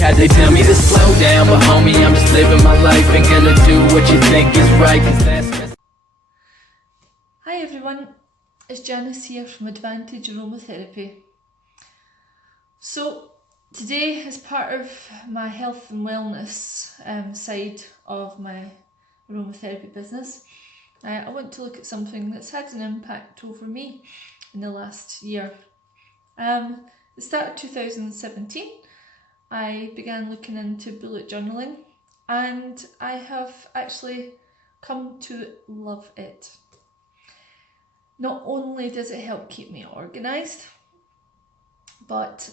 had to tell me to slow down, but homie, I'm just living my life and gonna do what you think is right, 'cause that's... Hi everyone, it's Janice here from Advantage Aromatherapy. So today, as part of my health and wellness side of my aromatherapy business, I want to look at something that's had an impact over me in the last year. The start of 2017, I began looking into bullet journaling, and I have actually come to love it. Not only does it help keep me organised, but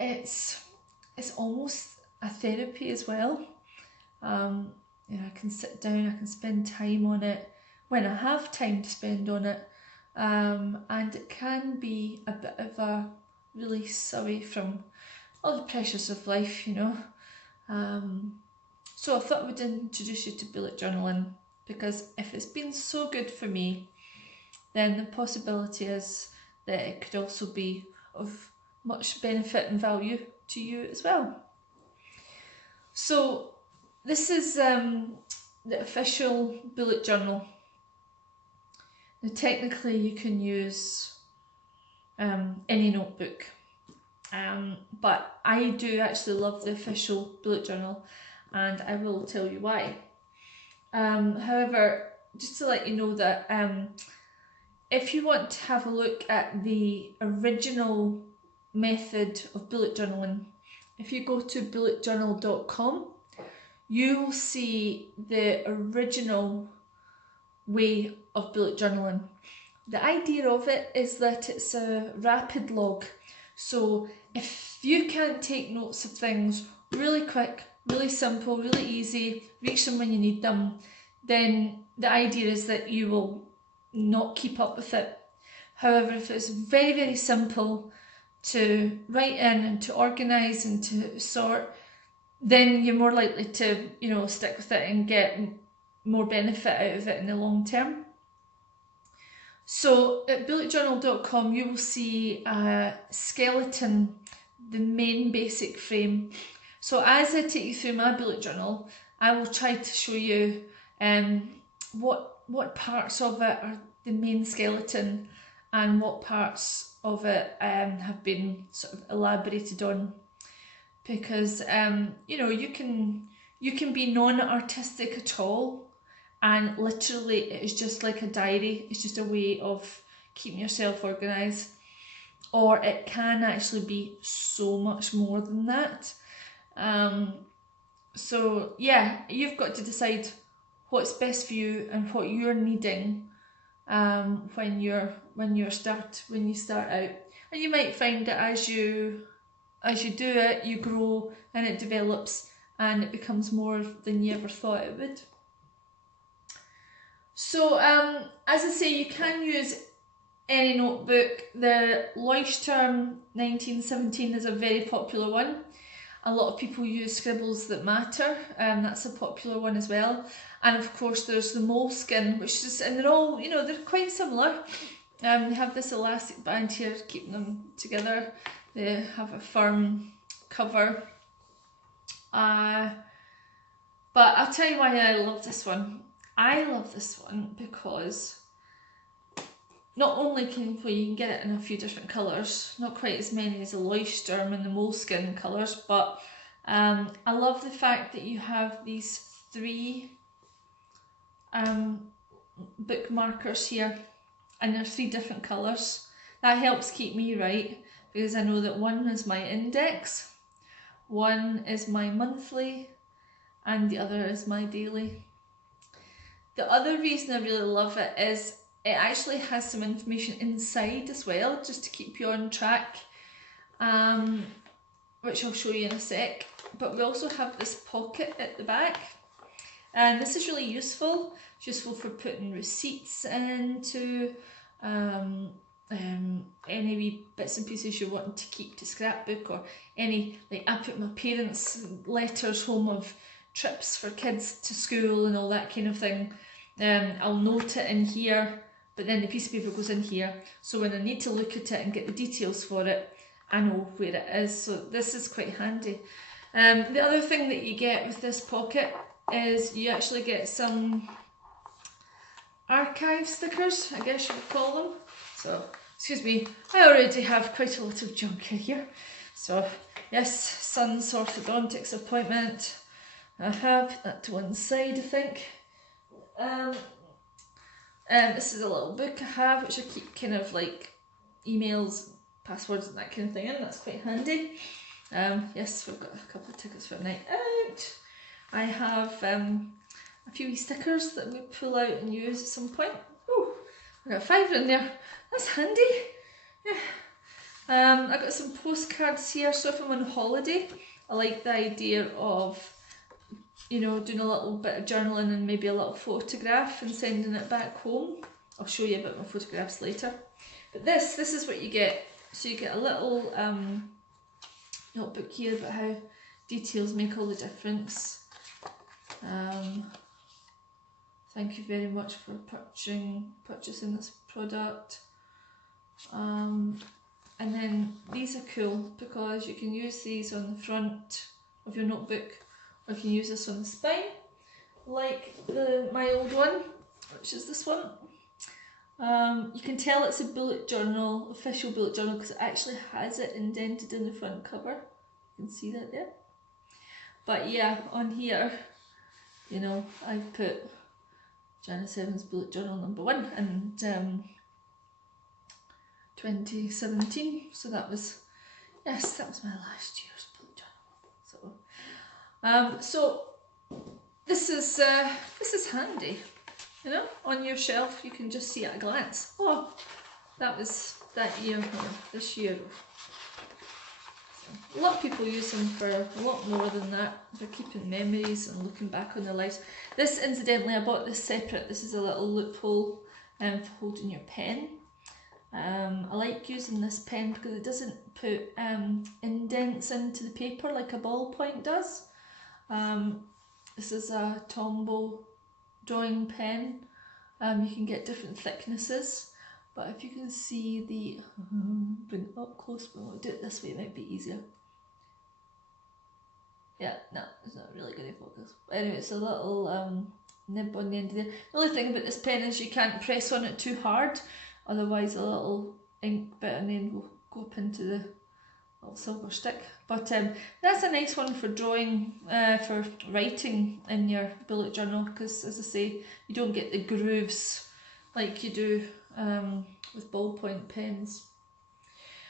it's almost a therapy as well. I can sit down, I can spend time on it when I have time to spend on it, and it can be a bit of a release away from all the pressures of life, So I thought I would introduce you to bullet journaling, because if it's been so good for me, then the possibility is that it could also be of much benefit and value to you as well. So this is the official bullet journal. Now technically you can use any notebook, but I do actually love the official bullet journal, and I will tell you why. However, just to let you know that if you want to have a look at the original method of bullet journaling, if you go to bulletjournal.com, you will see the original way of bullet journaling. The idea of it is that it's a rapid log. So if you can't take notes of things really quick, really simple, really easy, reach them when you need them, then the idea is that you will not keep up with it. However, if it's very, very simple to write in and to organise and to sort, then you're more likely to, stick with it and get more benefit out of it in the long term. So at bulletjournal.com, you will see a skeleton, the main basic frame. So as I take you through my bullet journal, I will try to show you what parts of it are the main skeleton and what parts of it have been sort of elaborated on. Because you can be non-artistic at all, and literally it is just like a diary. It's just a way of keeping yourself organised, or it can actually be so much more than that. So yeah, you've got to decide what's best for you and what you're needing when you start out. And you might find that as you do it, you grow and it develops and it becomes more than you ever thought it would. So as I say, you can use any notebook. The Leuchtturm 1917 is a very popular one. A lot of people use Scribbles That Matter, that's a popular one as well. And of course there's the Moleskine, and they're all, they're quite similar. They have this elastic band here keeping them together. They have a firm cover. But I'll tell you why I love this one. I love this one because not only can you get it in a few different colours, not quite as many as the Leuchtturm and the Moleskine colours, but I love the fact that you have these 3 bookmarkers here, and they're 3 different colours. That helps keep me right, because I know that one is my index, one is my monthly, and the other is my daily. The other reason I really love it is it actually has some information inside as well, just to keep you on track, which I'll show you in a sec. But we also have this pocket at the back, and this is really useful. It's useful for putting receipts into any wee bits and pieces you want to keep to scrapbook, or any, like I put my parents' letters home of trips for kids to school and all that kind of thing. I'll note it in here, but then the piece of paper goes in here, so when I need to look at it and get the details for it, I know where it is. So this is quite handy. The other thing that you get with this pocket is you actually get some archive stickers, I guess you would call them. So, excuse me, I already have quite a lot of junk in here. So, yes, son's orthodontics appointment. I have that to one side, I think. This is a little book I have, which I keep kind of like emails, passwords and that kind of thing in. That's quite handy. Yes, we've got a couple of tickets for a night out. I have a few stickers that we pull out and use at some point. Oh, I got 5 in there. That's handy. Yeah. I got some postcards here. So if I'm on holiday, I like the idea of, you know, doing a little bit of journaling and maybe a little photograph and sending it back home. I'll show you about my photographs later. But this is what you get. So you get a little notebook here about how details make all the difference. Thank you very much for purchasing this product. And then these are cool because you can use these on the front of your notebook, or you can use this on the spine, like my old one, which is this one. You can tell it's a bullet journal, official bullet journal, because it actually has it indented in the front cover. You can see that there. But yeah, on here, you know, I've put Janice Evans bullet journal number 1 and 2017. So that was, yes, that was my last year's bullet journal. So this is handy. You know, on your shelf you can just see at a glance. Oh, that was that year, this year. A lot of people use them for a lot more than that. They're keeping memories and looking back on their lives. This, incidentally, I bought this separate. This is a little loophole for holding your pen. I like using this pen because it doesn't put indents into the paper like a ballpoint does. This is a Tombow drawing pen. You can get different thicknesses, but if you can see the, bring it up close, but I'll do it this way, it might be easier. Yeah, no, it's not really good at focus. But anyway, it's a little nib on the end of there. The only thing about this pen is you can't press on it too hard, otherwise a little ink bit and then will go up into the little silver stick. But that's a nice one for drawing, for writing in your bullet journal, because as I say, you don't get the grooves like you do with ballpoint pens.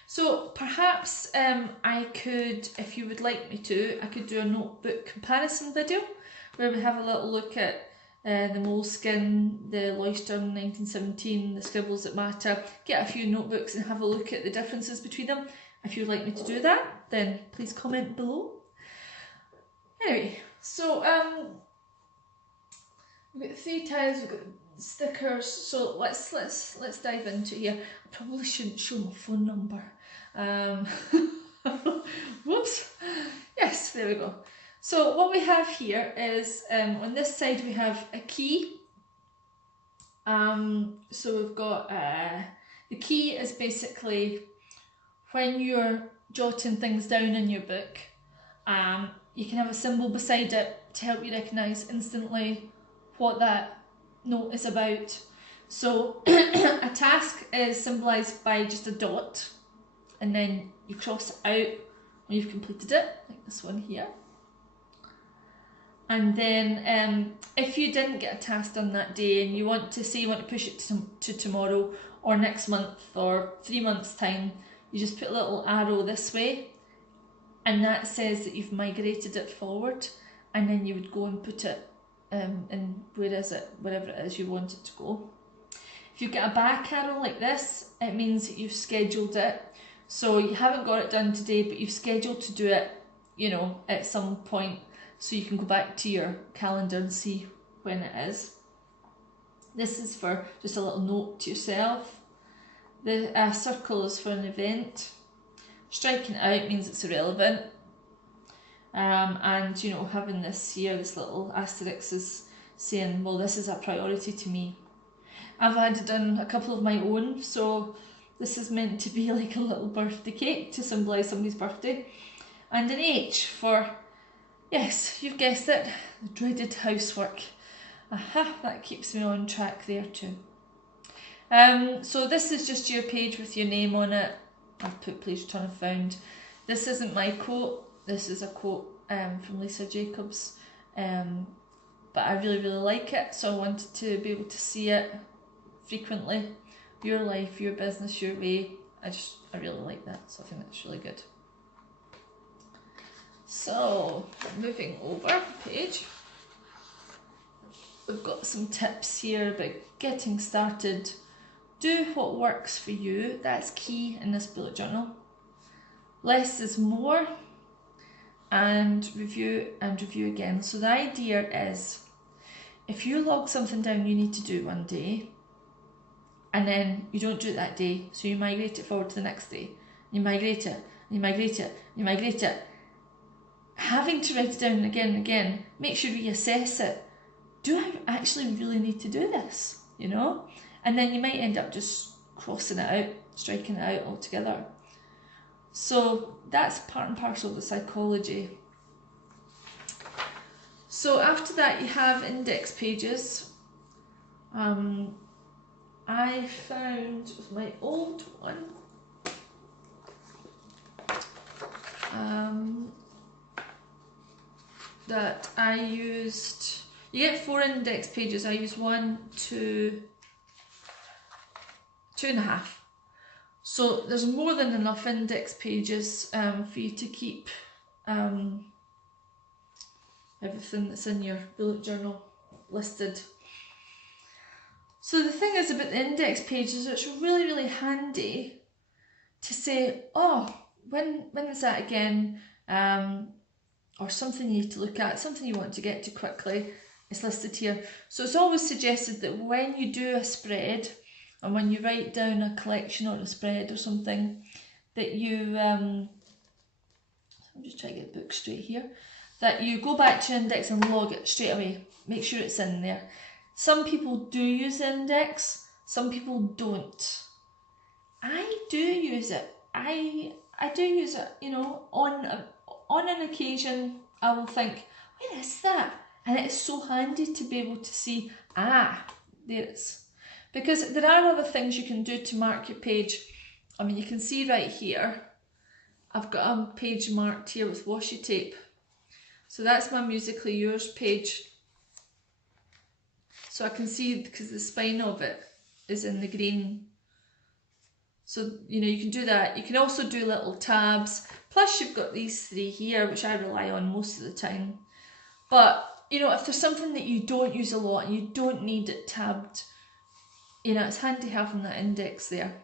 So perhaps I could, if you would like me to, I could do a notebook comparison video where we have a little look at the Moleskine, the Leuchtturm 1917, the Scribbles That Matter, get a few notebooks and have a look at the differences between them. If you'd like me to do that, then please comment below. Anyway, so we've got 3 tiles, we've got stickers, so let's dive into it here. I probably shouldn't show my phone number. Whoops. Yes, there we go. So what we have here is on this side we have a key. So we've got the key is basically when you're jotting things down in your book, you can have a symbol beside it to help you recognise instantly what that note is about. So a task is symbolised by just a dot, and then you cross it out when you've completed it, like this one here. And then if you didn't get a task done that day and you want to say you want to push it to tomorrow or next month or 3 months time, you just put a little arrow this way, and that says that you've migrated it forward, and then you would go and put it in wherever it is you want it to go. If you get a back arrow like this, it means that you've scheduled it. So you haven't got it done today, but you've scheduled to do it, you know, at some point, so you can go back to your calendar and see when it is. This is for just a little note to yourself. The circle is for an event. Striking it out means it's irrelevant. And you know, having this here, this little asterisk is saying, well, this is a priority to me. I've added in a couple of my own, so this is meant to be like a little birthday cake to symbolise somebody's birthday. And an H for Yes, you've guessed it, the dreaded housework. Aha, that keeps me on track there too. So this is just your page with your name on it. I've put please return if found. This isn't my quote, this is a quote from Lisa Jacobs, but I really like it, so I wanted to be able to see it frequently. Your life, your business, your way. I really like that, so I think that's really good. So moving over the page, we've got some tips here about getting started. Do what works for you. That's key in this bullet journal. Less is more, and review again. So the idea is, if you log something down you need to do one day, and then you don't do it that day, so you migrate it forward to the next day, you migrate it, you migrate it, you migrate it, having to write it down again and again makes you reassess it. Do I actually really need to do this? You know? And then you might end up just crossing it out, striking it out altogether. So that's part and parcel of the psychology. So after that you have index pages. I found with my old one, that I used, you get 4 index pages, I used 1, 2, 2.5. So there's more than enough index pages for you to keep everything that's in your bullet journal listed. So the thing is about the index pages, it's really handy to say, oh, when is that again? Or something you need to look at, something you want to get to quickly, it's listed here. So it's always suggested that when you do a spread, and when you write down a collection or a spread or something, that you, I'm just trying to get the book straight here, that you go back to your index and log it straight away, make sure it's in there. Some people do use index, some people don't. I do use it. I do use it, you know, on an occasion I will think, where is that? And it is so handy to be able to see, there it is. Because there are other things you can do to mark your page. I mean, you can see right here, I've got a page marked here with washi tape. So that's my Musically Yours page. So I can see, because the spine of it is in the green. So, you know, you can do that. You can also do little tabs. Plus you've got these 3 here, which I rely on most of the time. But, you know, if there's something that you don't use a lot and you don't need it tabbed, you know, it's handy having that index there.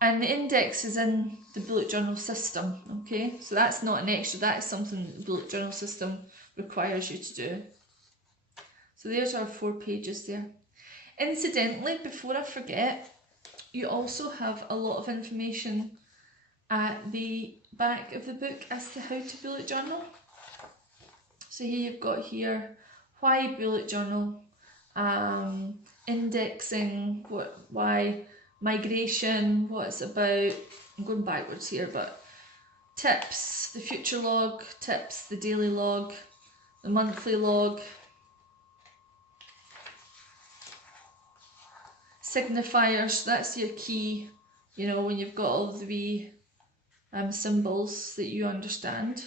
And the index is in the bullet journal system, okay? So that's not an extra, that is something that the bullet journal system requires you to do. So there's our 4 pages there. Incidentally, before I forget, you also have a lot of information at the back of the book as to how to bullet journal. So here you've got here, why bullet journal, indexing, why, migration, what it's about. I'm going backwards here, but tips, the future log, tips, the daily log, the monthly log, signifiers, that's your key, you know, when you've got all the wee symbols that you understand,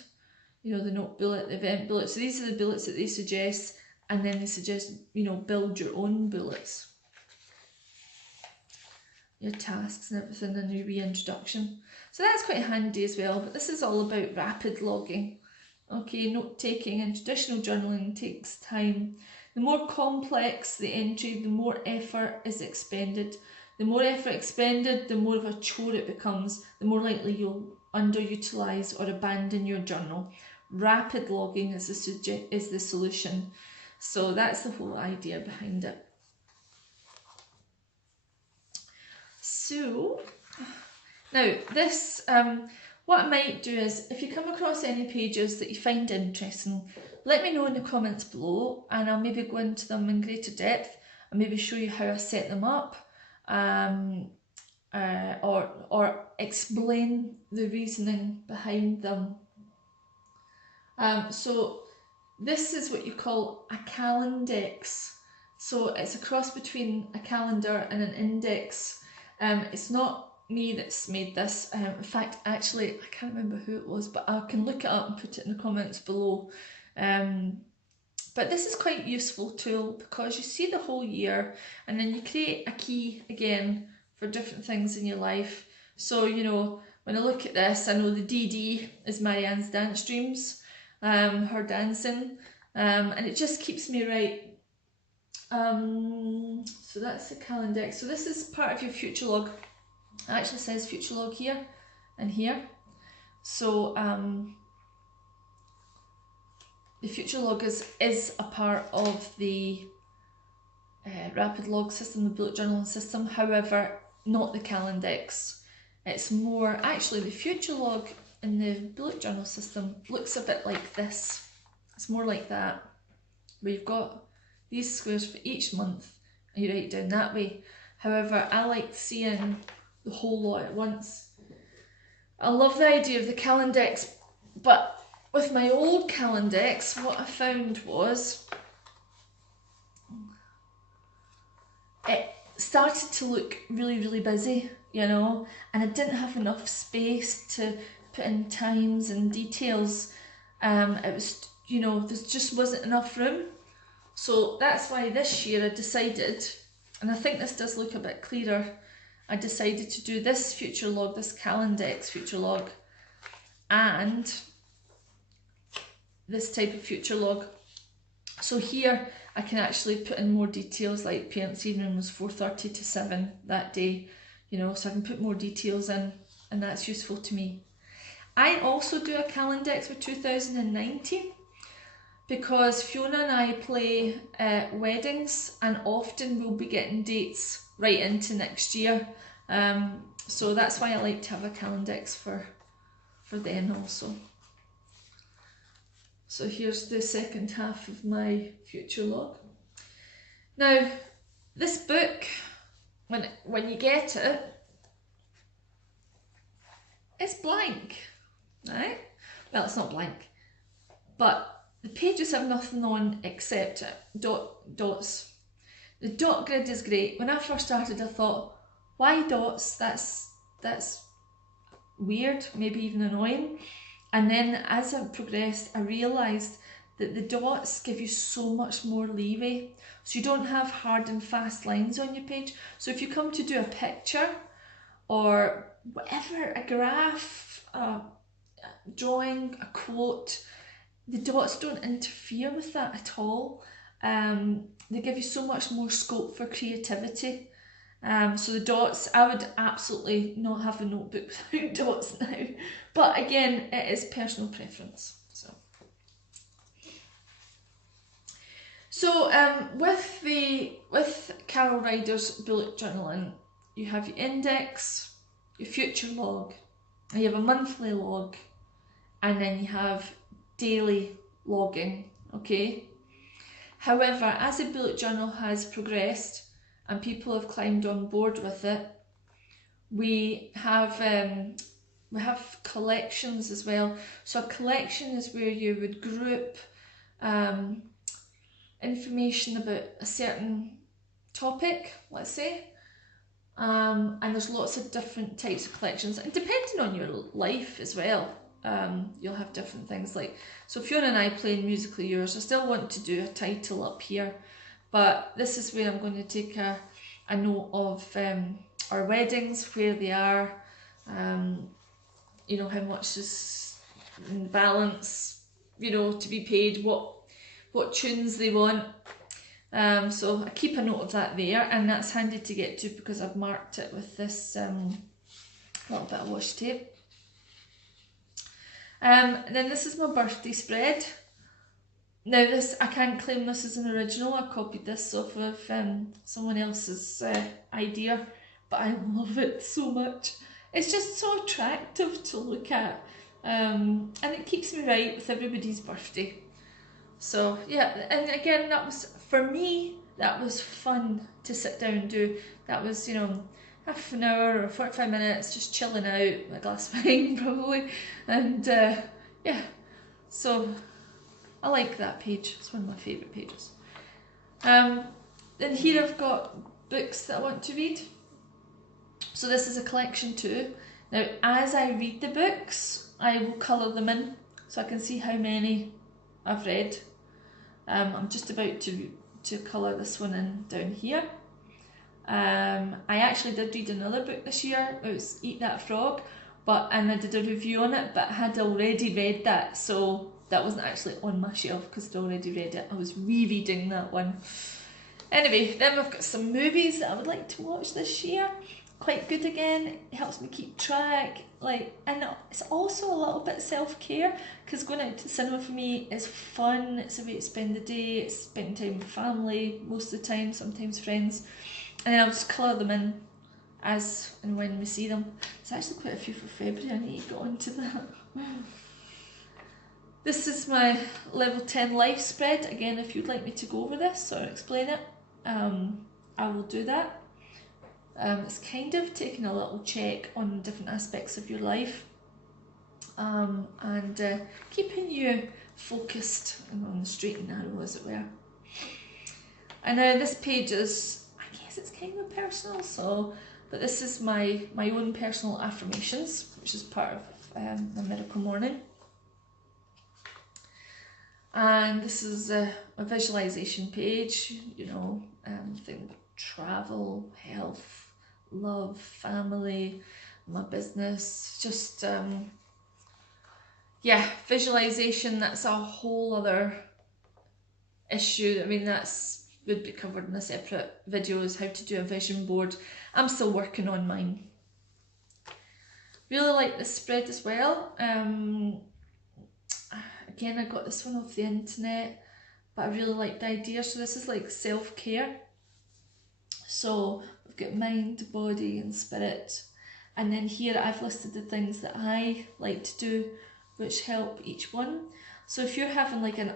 you know, the note bullet, the event bullet. So these are the bullets that they suggest, and then they suggest, you know, build your own bullets, your tasks and everything, and your reintroduction. So that's quite handy as well, but this is all about rapid logging. Okay, note taking and traditional journaling takes time. The more complex the entry, the more effort is expended. The more effort expended, the more of a chore it becomes, the more likely you'll underutilise or abandon your journal. Rapid logging is the solution. So that's the whole idea behind it. So, now this, what I might do is, if you come across any pages that you find interesting, let me know in the comments below, and I'll maybe go into them in greater depth and maybe show you how I set them up, or explain the reasoning behind them. So This is what you call a calendex. So it's a cross between a calendar and an index. It's not me that's made this. In fact, actually, I can't remember who it was, but I can look it up and put it in the comments below. But this is quite a useful tool because you see the whole year, and then you create a key again for different things in your life. So, you know, when I look at this, I know the DD is Marianne's dance dreams, her dancing, and it just keeps me right. So that's the calendar. So this is part of your future log. It actually says future log here and here. So the future log is a part of the rapid log system, the bullet journaling system, however, not the calendex. It's more, actually the future log in the bullet journal system looks a bit like this. It's more like that, where you've got these squares for each month and you write down that way. However, I like seeing the whole lot at once. I love the idea of the calendex, but with my old calendex, what I found was it started to look really, really busy, you know, and I didn't have enough space to put in times and details. It was, you know, there just wasn't enough room. So that's why this year I decided, and I think this does look a bit clearer, I decided to do this future log, this calendex future log, and this type of future log. So here I can actually put in more details, like parents' evening was 4:30 to 7 that day, you know, so I can put more details in, and that's useful to me. I also do a calendex for 2019 because Fiona and I play weddings, and often we'll be getting dates right into next year. So that's why I like to have a calendex for then also. So here's the second half of my future log. Now, this book, when you get it, it's blank, right? Well, it's not blank, but the pages have nothing on except dots. The dot grid is great. When I first started, I thought, why dots? That's weird, maybe even annoying. And then as I progressed, I realised that the dots give you so much more leeway. So you don't have hard and fast lines on your page. So if you come to do a picture or whatever, a graph, a drawing, a quote, the dots don't interfere with that at all. They give you so much more scope for creativity. So the dots, I would absolutely not have a notebook without dots now. But again, it is personal preference. So with Carol Ryder's bullet journaling, you have your index, your future log, and you have a monthly log, and then you have daily logging, okay? However, as the bullet journal has progressed and people have climbed on board with it, we have collections as well. So a collection is where you would group information about a certain topic, let's say, and there's lots of different types of collections, and depending on your life as well, you'll have different things. Like, so Fiona and I play Musically Yours. I still want to do a title up here, but this is where I'm going to take a note of our weddings, where they are, you know, how much is in balance, you know, to be paid, what tunes they want. So I keep a note of that there, and that's handy to get to because I've marked it with this little bit of washi tape. Then this is my birthday spread. Now this, I can't claim this as an original. I copied this off of someone else's idea, but I love it so much. It's just so attractive to look at, and it keeps me right with everybody's birthday. So yeah, and again, that was, for me, that was fun to sit down and do. That was, you know, half an hour or 45 minutes just chilling out with a glass of wine probably, and yeah, so I like that page, it's one of my favourite pages. Then here I've got books that I want to read. So this is a collection too. Now as I read the books, I will colour them in so I can see how many I've read. I'm just about to colour this one in down here. I actually did read another book this year. It was Eat That Frog, and I did a review on it, but I had already read that, so that wasn't actually on my shelf because I'd already read it. I was rereading that one. Anyway, then we've got some movies that I would like to watch this year. Quite good again, it helps me keep track, and it's also a little bit self-care, because going out to the cinema for me is fun, it's a way to spend the day, it's spending time with family most of the time, sometimes friends, and then I'll just colour them in as and when we see them. There's actually quite a few for February, I need to get onto that. This is my level 10 life spread. Again, if you'd like me to go over this or explain it, I will do that. It's kind of taking a little check on different aspects of your life, and keeping you focused and on the straight and narrow, as it were. And now this page is, I guess it's kind of personal, but this is my own personal affirmations, which is part of the Miracle Morning. And this is a visualization page, you know, things like travel, health, love, family, my business, just yeah, visualization, that's a whole other issue. I mean, that's would be covered in a separate video, is how to do a vision board. I'm still working on mine. Really like this spread as well. Again, I got this one off the internet, but I really like the idea. So this is like self-care. So we've got mind, body and spirit. And then here I've listed the things that I like to do, which help each one. So if you're having like an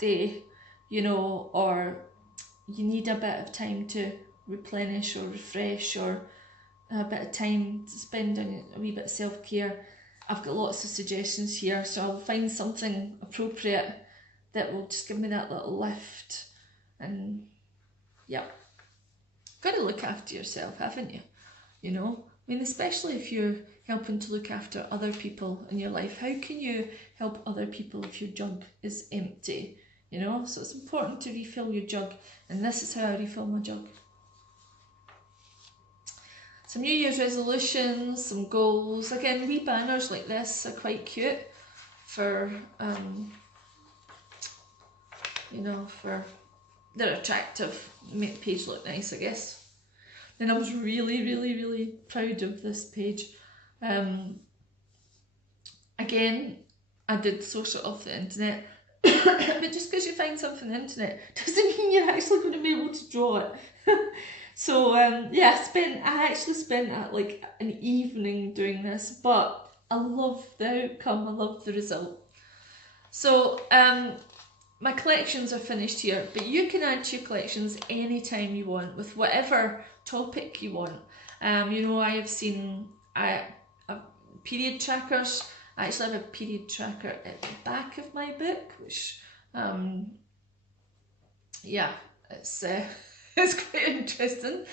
day, you know, or you need a bit of time to replenish or refresh, or a bit of time to spend on a wee bit of self-care, I've got lots of suggestions here, so I'll find something appropriate that will just give me that little lift. And yeah, got to look after yourself, haven't you? You know, I mean, especially if you're helping to look after other people in your life. How can you help other people if your jug is empty? You know, so it's important to refill your jug, and this is how I refill my jug. Some New Year's resolutions, some goals. Again, wee banners like this are quite cute for, you know, they're attractive, make the page look nice, I guess. Then I was really proud of this page. Again, I did source it off the internet, but just because you find something on the internet doesn't mean you're actually going to be able to draw it. So yeah, I actually spent like an evening doing this, but I love the outcome, I love the result. So my collections are finished here, but you can add to your collections anytime you want with whatever topic you want. You know, I have seen period trackers. I actually have a period tracker at the back of my book, which yeah, it's quite interesting.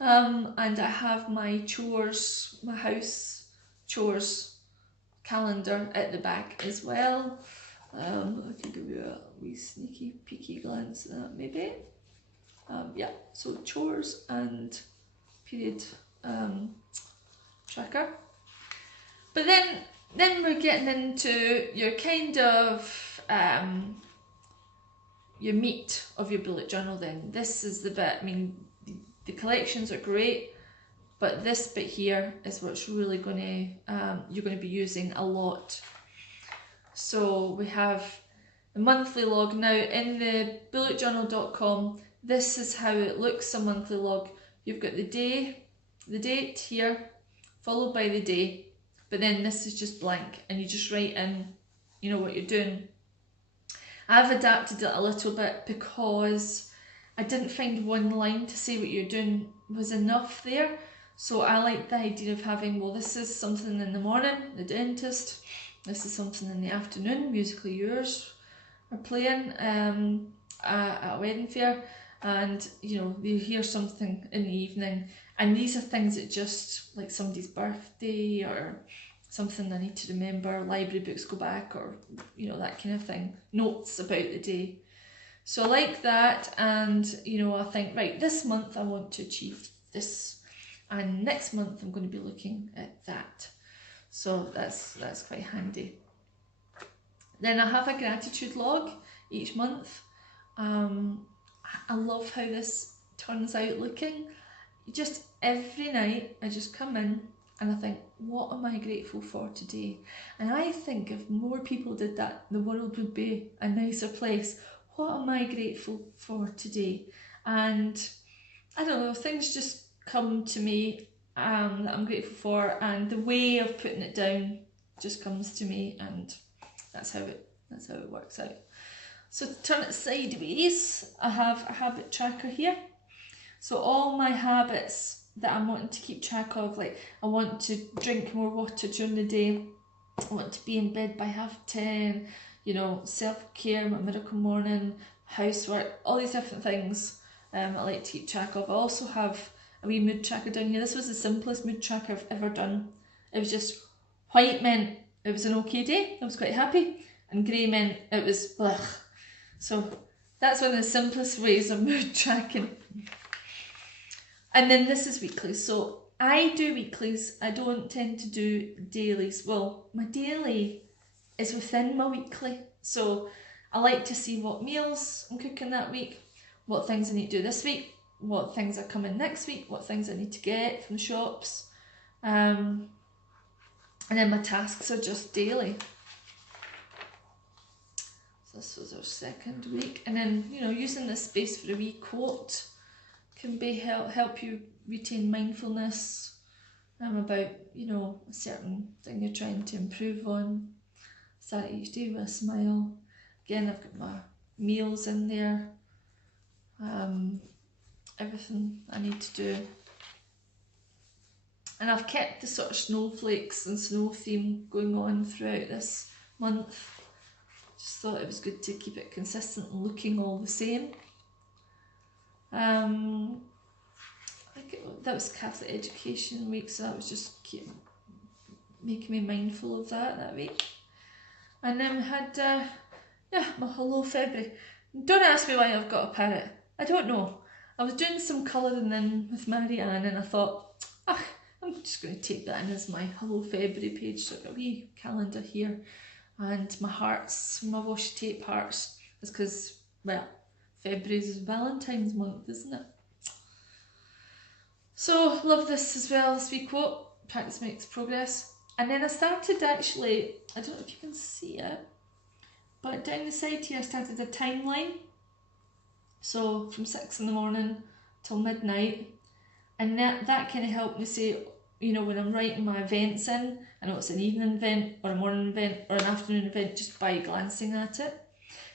And I have my chores, my house chores calendar at the back as well. I can give you a wee sneaky peeky glance at that maybe. Yeah, so chores and period tracker. But then we're getting into your kind of your meat of your bullet journal. Then this is the bit, I mean, the collections are great, but this bit here is what's really going to you're going to be using a lot. So we have the monthly log now in the bulletjournal.com. This is how it looks, a monthly log. You've got the day, the date here, followed by the day, but then this is just blank, and you just write in, you know, what you're doing. I've adapted it a little bit because I didn't find one line to say what you're doing was enough there. So I like the idea of having, well, this is something in the morning, the dentist, this is something in the afternoon, musically yours, are playing at a wedding fair, and you know, you hear something in the evening, and these are things that just, like somebody's birthday or something I need to remember, library books go back, or you know, that kind of thing, notes about the day. So I like that, and you know, I think, right, this month I want to achieve this, and next month I'm going to be looking at that. So that's quite handy. Then I have a gratitude log each month. I love how this turns out looking. Just every night I just come in and I think, what am I grateful for today? And I think if more people did that, the world would be a nicer place. What am I grateful for today? And I don't know, things just come to me that I'm grateful for, and the way of putting it down just comes to me, and that's how it works out. So to turn it sideways, I have a habit tracker here. So all my habits that I'm wanting to keep track of, like I want to drink more water during the day, I want to be in bed by 10:30, you know, self-care, my miracle morning, housework, all these different things I like to keep track of. I also have a wee mood tracker down here. This was the simplest mood tracker I've ever done. It was just white meant it was an okay day, I was quite happy, and grey meant it was blech. So that's one of the simplest ways of mood tracking. And then this is weekly. So I do weeklies. I don't tend to do dailies. Well, my daily is within my weekly. So I like to see what meals I'm cooking that week, what things I need to do this week, what things are coming next week, what things I need to get from the shops. And then my tasks are just daily. This was our second week, and then, you know, using this space for a wee quote can be help you retain mindfulness about, you know, a certain thing you're trying to improve on. Start each day with a smile. Again, I've got my meals in there, everything I need to do, and I've kept the sort of snowflakes and snow theme going on throughout this month. Just thought it was good to keep it consistent and looking all the same. I think that was Catholic Education Week, so that was just keep making me mindful of that week. And then we had, my Hello February. Don't ask me why I've got a parrot. I don't know. I was doing some colouring in with Marianne, and I thought, I'm just going to take that in as my Hello February page. So I've got a wee calendar here. And my hearts, my washi tape hearts, is because, well, February's Valentine's month, isn't it? So, love this as well, this wee quote, practice makes progress. And then I started actually, I don't know if you can see it, but down the side here I started a timeline. So, from 6 in the morning till midnight. And that kind of helped me say, you know, when I'm writing my events in, I know it's an evening event or a morning event or an afternoon event just by glancing at it.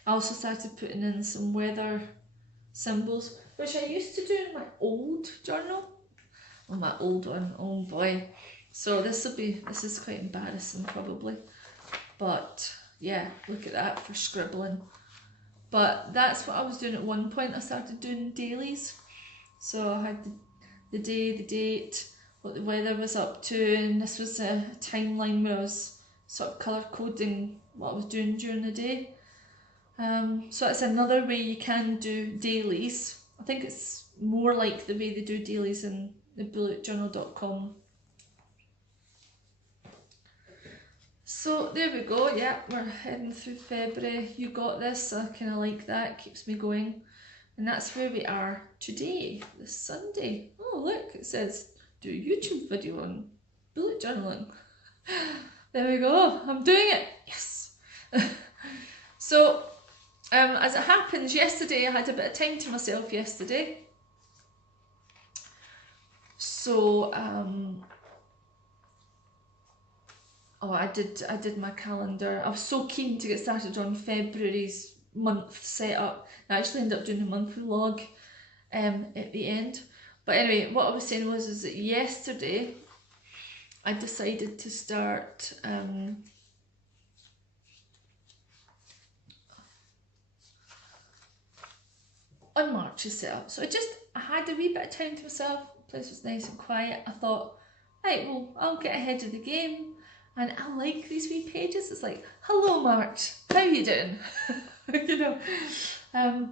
I also started putting in some weather symbols, which I used to do in my old journal. Oh, my old one, oh boy. So this is quite embarrassing probably. But yeah, look at that for scribbling. But that's what I was doing at one point. I started doing dailies. So I had the day, the date, what the weather was up to, and this was a timeline where I was sort of colour coding what I was doing during the day. So it's another way you can do dailies. I think it's more like the way they do dailies in the bulletjournal.com. So there we go, yeah, we're heading through February. You got this, I kind of like that, keeps me going. And that's where we are today, this Sunday. Oh look, it says do a YouTube video on bullet journaling. There we go, I'm doing it, yes. So as it happens, yesterday I had a bit of time to myself yesterday. So I did my calendar. I was so keen to get started on February's month setup. I actually ended up doing a monthly log at the end. But anyway, what I was saying is that yesterday I decided to start on March's setup. So I had a wee bit of time to myself, the place was nice and quiet. I thought, right, well, I'll get ahead of the game. And I like these wee pages. It's like, hello March, how you doing? You know.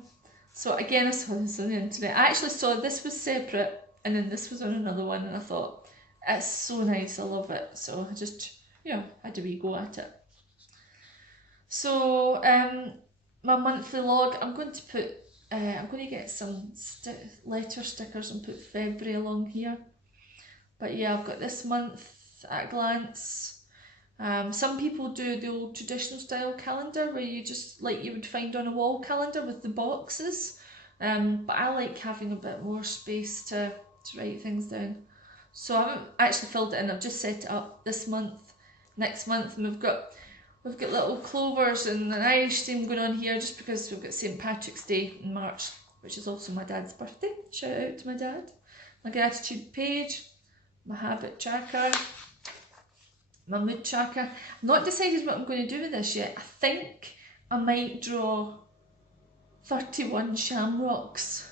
So again, I saw this on the internet. I actually saw this was separate and then this was on another one, and I thought, it's so nice, I love it. So I just, you know, had a wee go at it. So my monthly log, I'm going to put, I'm going to get some letter stickers and put February along here. But yeah, I've got this month at a glance. Some people do the old traditional style calendar where you just, like you would find on a wall calendar with the boxes. But I like having a bit more space to write things down. So I haven't actually filled it in, I've just set it up this month, next month, and we've got little clovers and an Irish theme going on here just because we've got St. Patrick's Day in March, which is also my dad's birthday. Shout out to my dad. My gratitude page, my habit tracker, my mood tracker. I've not decided what I'm going to do with this yet. I think I might draw 31 shamrocks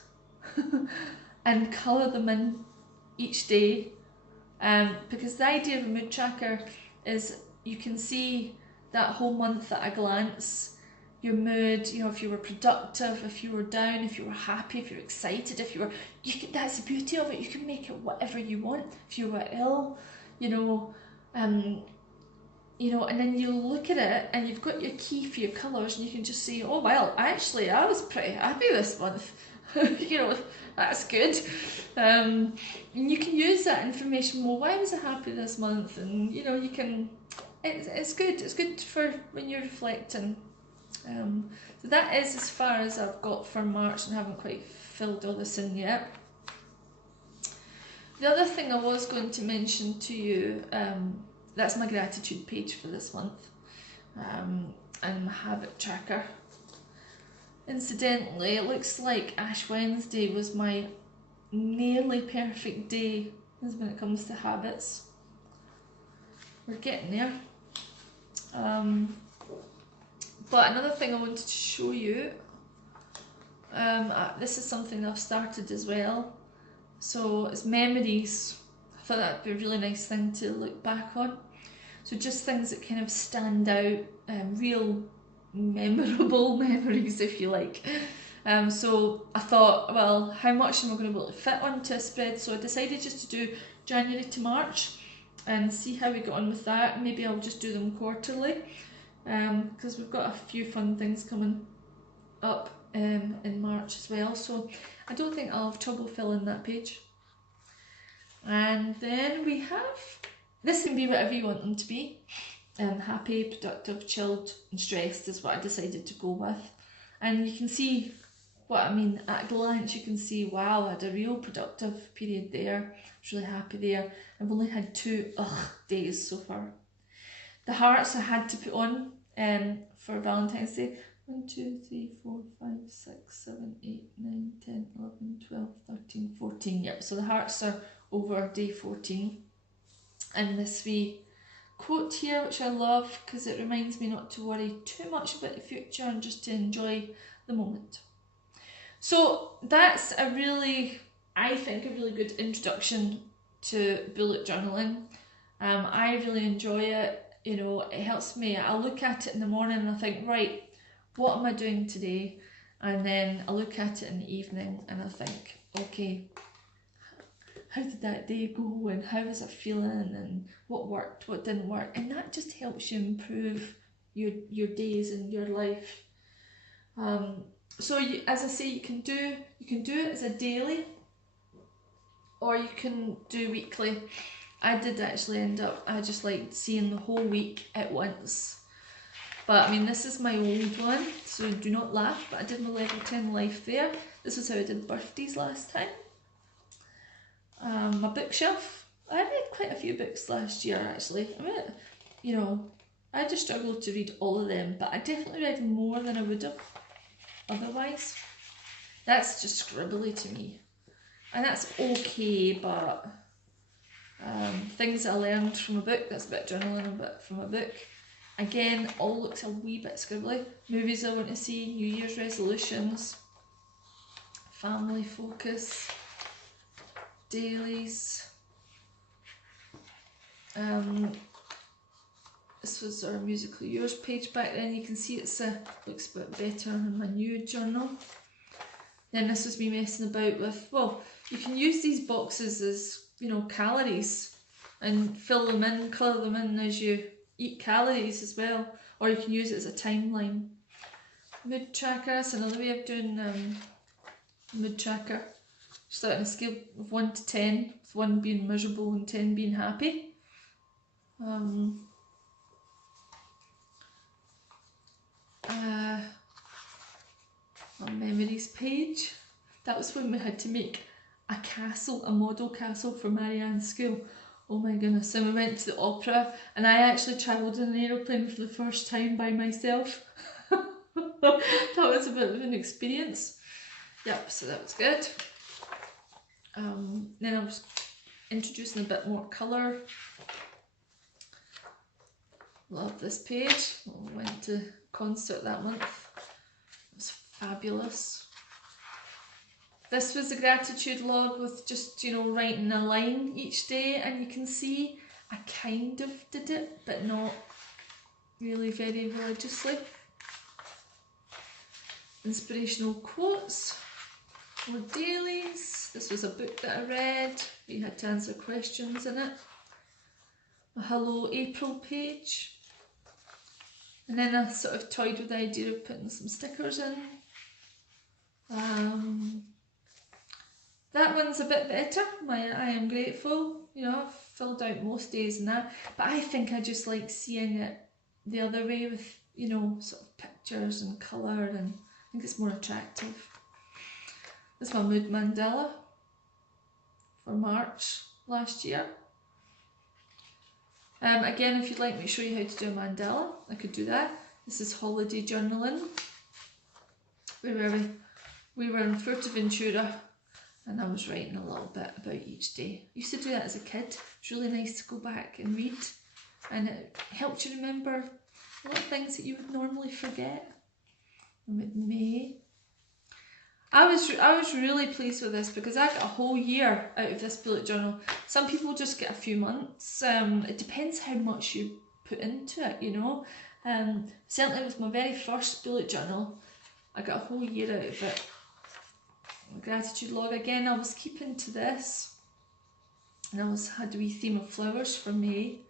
and colour them in each day, because the idea of a mood tracker is you can see that whole month at a glance, your mood, you know, if you were productive, if you were down, if you were happy, if you were excited, if you were, that's the beauty of it, you can make it whatever you want. If you were ill, you know, and then you look at it and you've got your key for your colours and you can just say, oh well, actually I was pretty happy this month. You know, that's good. And you can use that information, well, why was I happy this month? And you know, you can, it's good for when you're reflecting. So that is as far as I've got for March, and I haven't quite filled all this in yet. The other thing I was going to mention to you, that's my gratitude page for this month, and my habit tracker. Incidentally, it looks like Ash Wednesday was my nearly perfect day when it comes to habits. We're getting there. But another thing I wanted to show you, this is something I've started as well. So it's memories. I thought that'd be a really nice thing to look back on. So just things that kind of stand out, real memorable memories, if you like. So I thought, well, how much am I going to be able to fit onto a spread? So I decided just to do January to March and see how we got on with that. Maybe I'll just do them quarterly, because we've got a few fun things coming up in March as well. So I don't think I'll have trouble filling that page. And then we have, this can be whatever you want them to be. Happy, productive, chilled and stressed is what I decided to go with. And you can see what I mean at a glance. You can see, wow, I had a real productive period there. I was really happy there. I've only had 2 days so far. The hearts I had to put on for Valentine's Day. 1, 2, 3, 4, 5, 6, 7, 8, 9, 10, 11, 12, 13, 14. Yep, so the hearts are over day 14. And this wee quote here, which I love because it reminds me not to worry too much about the future and just to enjoy the moment. So that's I think a really good introduction to bullet journaling. I really enjoy it. You know, it helps me. I look at it in the morning and I think, right, what am I doing today? And then I look at it in the evening and I think, okay, how did that day go and how was I feeling and what worked, what didn't work, and that just helps you improve your days and your life. So as I say, you can do it as a daily, or you can do weekly. I did actually end up, I just liked seeing the whole week at once. But I mean, this is my old one, so do not laugh, but I did my level 10 life there. This is how I did birthdays last time. My bookshelf. I read quite a few books last year actually. I mean, you know, I just struggled to read all of them, but I definitely read more than I would have otherwise. That's just scribbly to me. And that's okay, but things I learned from a book, that's a bit journaling, a bit from a book. Again, all looks a wee bit scribbly. Movies I want to see, New Year's resolutions, family focus, dailies. This was our Musically Yours page back then. You can see it's looks a bit better in my new journal. Then this was me messing about with, well, you can use these boxes as, you know, calories and fill them in, colour them in as you eat calories as well, or you can use it as a timeline. Mood tracker, that's another way of doing mood tracker. Just like on a scale of 1 to 10, with 1 being miserable and 10 being happy. Our memories page. That was when we had to make a castle, a model castle for Marianne's school. Oh my goodness, and we went to the opera and I actually travelled in an aeroplane for the first time by myself. That was a bit of an experience. Yep, so that was good. Then I was introducing a bit more colour. Love this page. We went to concert that month. It was fabulous. This was a gratitude log with just, you know, writing a line each day, and you can see I kind of did it, but not really very religiously. Inspirational quotes, more dailies. This was a book that I read. You had to answer questions in it. A Hello April page. And then I sort of toyed with the idea of putting some stickers in. That one's a bit better. I am grateful. You know, I've filled out most days and that. But I think I just like seeing it the other way with, you know, sort of pictures and colour, and I think it's more attractive. This is my mood mandala for March last year. Again, if you'd like me to show you how to do a mandala, I could do that. This is holiday journaling. Where were we? We were in Fuerteventura and I was writing a little bit about each day. I used to do that as a kid. It's really nice to go back and read, and it helped you remember a lot of things that you would normally forget. With May. I was really pleased with this because I got a whole year out of this bullet journal. Some people just get a few months. It depends how much you put into it, you know. Certainly with my very first bullet journal, I got a whole year out of it. My gratitude log again, I was keeping to this. And I had a wee theme of flowers for May.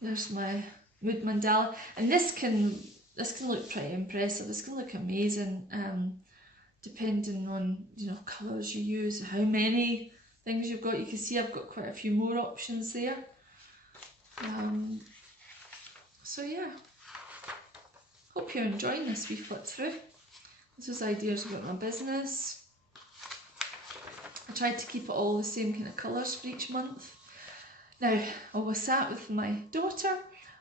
There's my mood mandala. And this can look pretty impressive. This can look amazing. Depending on, you know, colours you use, how many things you've got. You can see I've got quite a few more options there. So yeah, hope you're enjoying this wee flip through. This was ideas about my business. I tried to keep it all the same kind of colours for each month. Now, I was sat with my daughter,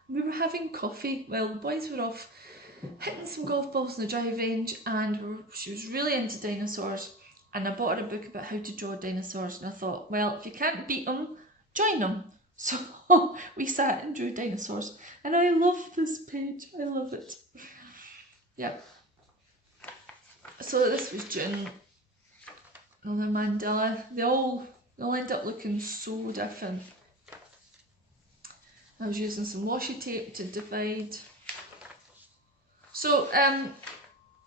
we were having coffee while the boys were off hitting some golf balls in the drive range, and she was really into dinosaurs, and I bought her a book about how to draw dinosaurs, and I thought, well, if you can't beat them, join them. So we sat and drew dinosaurs, and I love this page. I love it. Yep. So this was June. Another mandala. They all end up looking so different. I was using some washi tape to divide. So,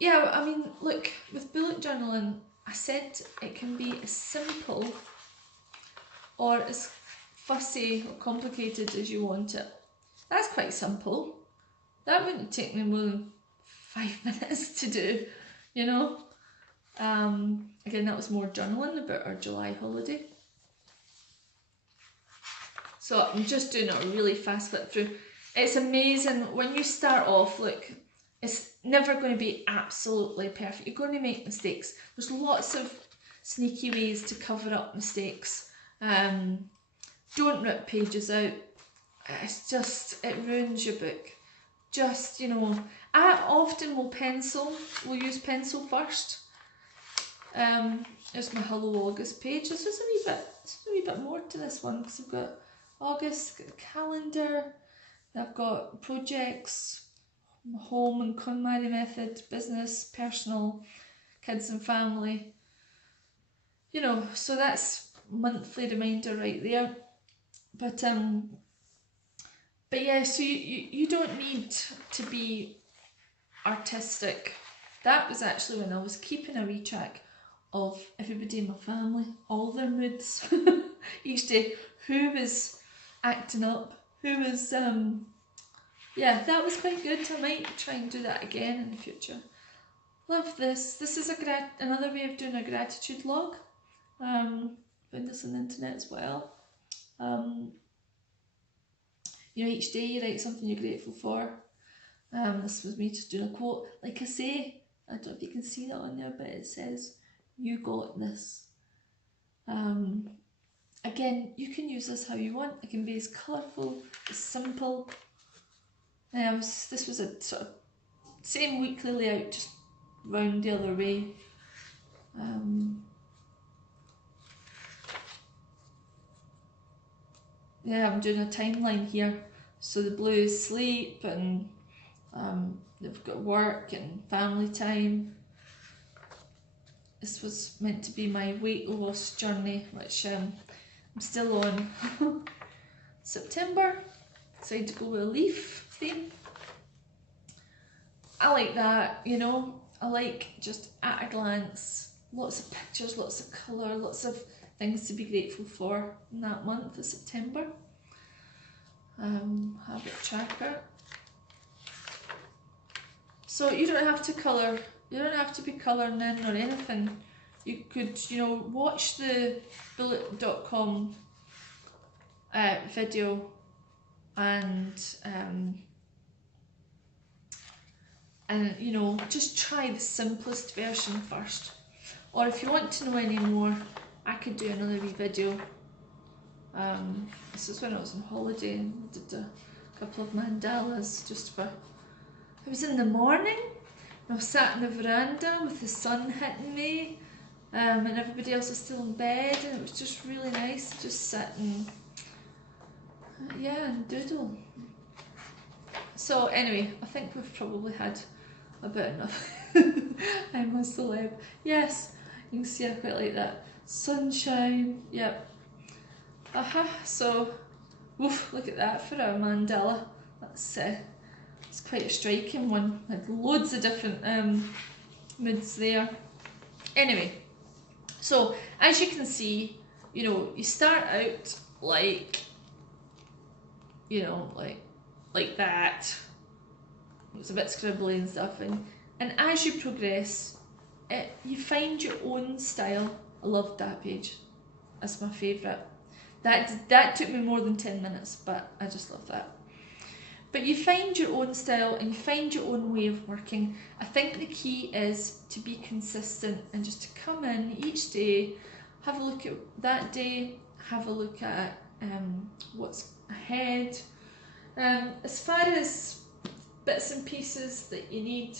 yeah, I mean, look, with bullet journaling, I said it can be as simple or as fussy or complicated as you want it. That's quite simple. That wouldn't take me more than 5 minutes to do, you know. Again, that was more journaling about our July holiday. So I'm just doing a really fast flip through. It's amazing when you start off, look, it's never going to be absolutely perfect. You're going to make mistakes. There's lots of sneaky ways to cover up mistakes. Don't rip pages out. It's just, it ruins your book. Just, you know, I often will use pencil first. There's my Hello August page. There's a wee bit more to this one because I've got August, got a calendar, I've got projects, home and KonMari method, business, personal, kids and family. you know, so that's monthly reminder right there. But yeah, so you don't need to be artistic. That was actually when I was keeping a wee track of everybody in my family, all their moods each day, who was acting up, who was yeah, that was quite good. I might try and do that again in the future. Love this. This is another way of doing a gratitude log. Found this on the internet as well. You know, each day you write something you're grateful for. This was me just doing a quote. Like I say, I don't know if you can see that on there, but it says, "You got this." Again, you can use this how you want. It can be as colourful, as simple. This was a sort of same weekly layout, just round the other way. Yeah, I'm doing a timeline here. So the blue is sleep, and they've got work and family time. This was meant to be my weight loss journey, which I'm still on. September, decided to go with a leaf theme. I like that, you know. I like just at a glance, lots of pictures, lots of colour, lots of things to be grateful for in that month of September. Habit tracker. So you don't have to colour, you don't have to be colouring in or anything. You could, you know, watch the bullet.com video and you know, just try the simplest version first. Or if you want to know any more, I could do another wee video. This is when I was on holiday and I did a couple of mandalas just for... It was in the morning, I was sat in the veranda with the sun hitting me, and everybody else was still in bed, and it was just really nice to just sit and yeah, and doodle. So anyway, I think we've probably had about enough. I'm a celeb. Yes, you can see I quite like that. Sunshine, yep. So, woof, look at that for a mandala. That's it's quite a striking one. Like loads of different moods there. Anyway, so as you can see, you know, you start out like, you know, like that. It's a bit scribbly and stuff, and as you progress, you find your own style. I loved that page. That's my favourite. That took me more than 10 minutes, but I just love that. But you find your own style and you find your own way of working. I think the key is to be consistent and just to come in each day, have a look at that day, have a look at what's ahead. As far as bits and pieces that you need,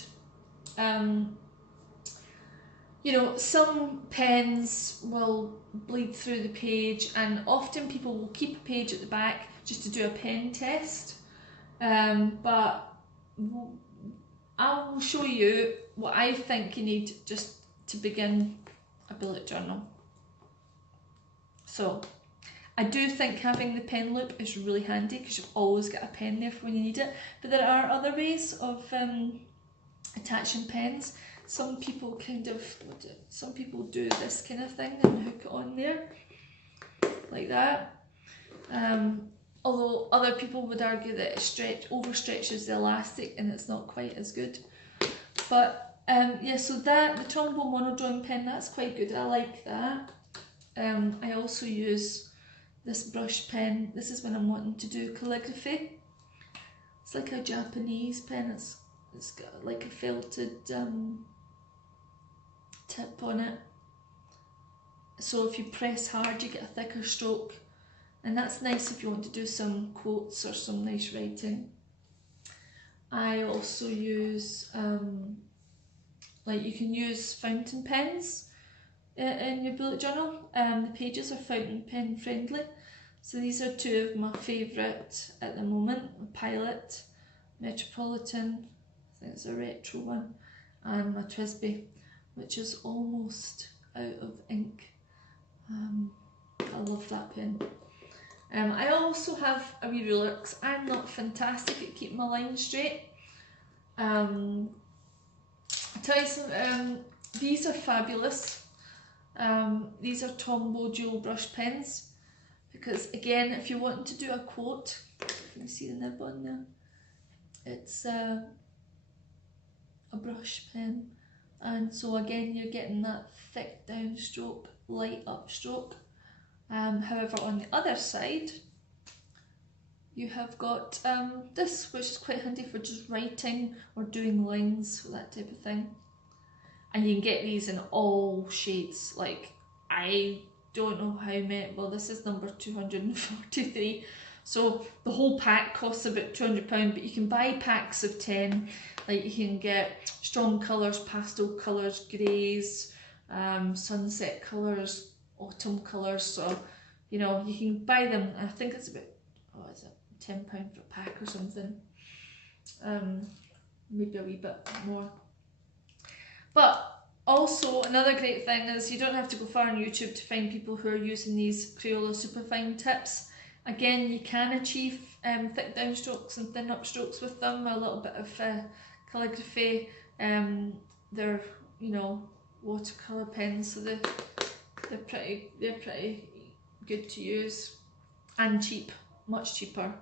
you know, some pens will bleed through the page, and often people will keep a page at the back just to do a pen test. But I will show you what I think you need just to begin a bullet journal. So I do think having the pen loop is really handy because you've always got a pen there for when you need it. But there are other ways of attaching pens. Some people some people do this kind of thing and hook it on there, like that. Although other people would argue that it overstretches the elastic and it's not quite as good. But yeah, so the Tombow monodrawing pen, that's quite good. I like that. I also use this brush pen. This is when I'm wanting to do calligraphy. It's like a Japanese pen. It's got like a felted tip on it. So if you press hard, you get a thicker stroke. And that's nice if you want to do some quotes or some nice writing. I also use, like you can use fountain pens in your bullet journal. The pages are fountain pen friendly. So these are two of my favourite at the moment. Pilot, Metropolitan, I think it's a retro one, and my Twisby, which is almost out of ink. I love that pen. I also have a wee ruler because I'm not fantastic at keeping my lines straight. I tell you some, these are fabulous. These are Tombow dual brush pens, because again, if you're wanting to do a quote, can you see the nib on there? It's a brush pen, and so again you're getting that thick down stroke, light up stroke. However, on the other side you have got this, which is quite handy for just writing or doing lines, that type of thing. And you can get these in all shades, like I don't know how many, well this is number 243, so the whole pack costs about £200, but you can buy packs of 10, like you can get strong colours, pastel colours, greys, sunset colours, autumn colours, so you know you can buy them. I think it's about, oh is it £10 for a pack or something, maybe a wee bit more. But also another great thing is you don't have to go far on YouTube to find people who are using these Crayola superfine tips. Again, you can achieve thick down strokes and thin up strokes with them, a little bit of calligraphy. They're, you know, watercolour pens, so they're pretty good to use and cheap, much cheaper.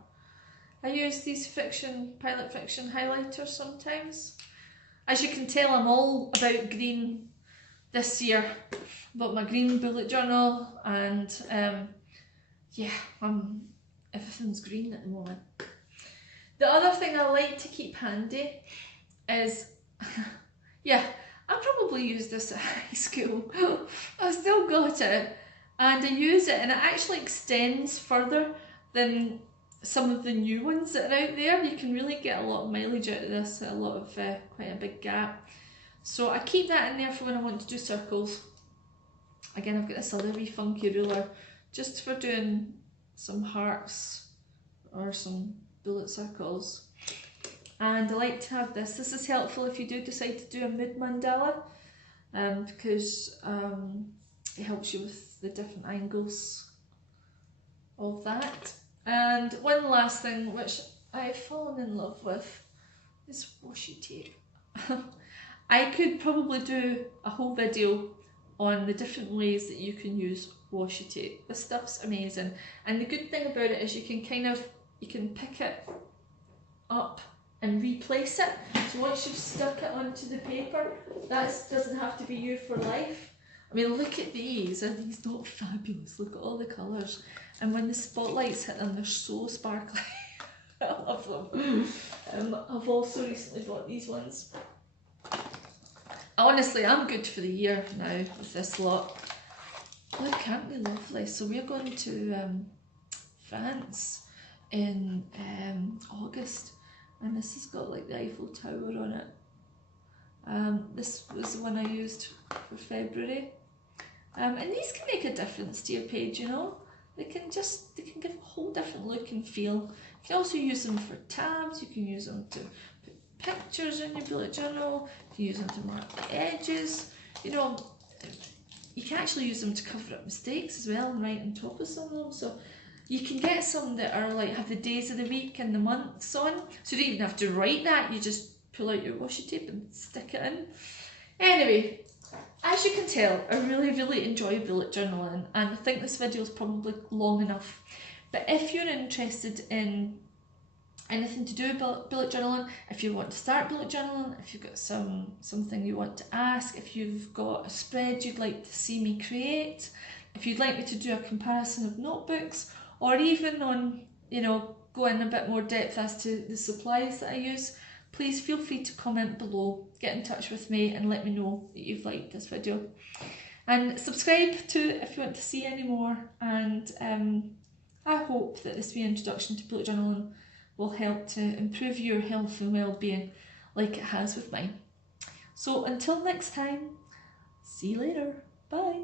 I use these Pilot Fiction highlighters sometimes. As you can tell, I'm all about green this year. I bought my green bullet journal, and yeah, everything's green at the moment. The other thing I like to keep handy is, yeah, I probably used this at high school. I still got it, and I use it, and it actually extends further than some of the new ones that are out there. You can really get a lot of mileage out of this, a lot of quite a big gap. So I keep that in there for when I want to do circles. Again, I've got this other wee funky ruler just for doing some hearts or some bullet circles. And I like to have this. This is helpful if you do decide to do a mood mandala, because it helps you with the different angles of that. And one last thing which I've fallen in love with is washi tape. I could probably do a whole video on the different ways that you can use washi tape. This stuff's amazing, and the good thing about it is you can pick it up and replace it. So once you've stuck it onto the paper, that doesn't have to be you for life. I mean, look at these, are these not fabulous? Look at all the colours, and when the spotlights hit them, they're so sparkly. I love them. I've also recently bought these ones. Honestly, I'm good for the year now with this lot. Look, aren't they lovely? So we're going to France in August, and this has got like the Eiffel Tower on it. This was the one I used for February. And these can make a difference to your page, you know. They can give a whole different look and feel. You can also use them for tabs. You can use them to put pictures in your bullet journal. You can use them to mark the edges. You know, you can actually use them to cover up mistakes as well and write on top of some of them. So you can get some that are like have the days of the week and the months on. So you don't even have to write that. You just pull out your washi tape and stick it in. Anyway, as you can tell, I really enjoy bullet journaling, and I think this video is probably long enough. But if you're interested in anything to do with bullet journaling, if you want to start bullet journaling, if you've got something you want to ask, if you've got a spread you'd like to see me create, if you'd like me to do a comparison of notebooks, or even on, you know, go in a bit more depth as to the supplies that I use, please feel free to comment below, get in touch with me and let me know that you've liked this video. And subscribe too if you want to see any more, and I hope that this wee introduction to bullet journaling will help to improve your health and well-being like it has with mine. So until next time, see you later, bye.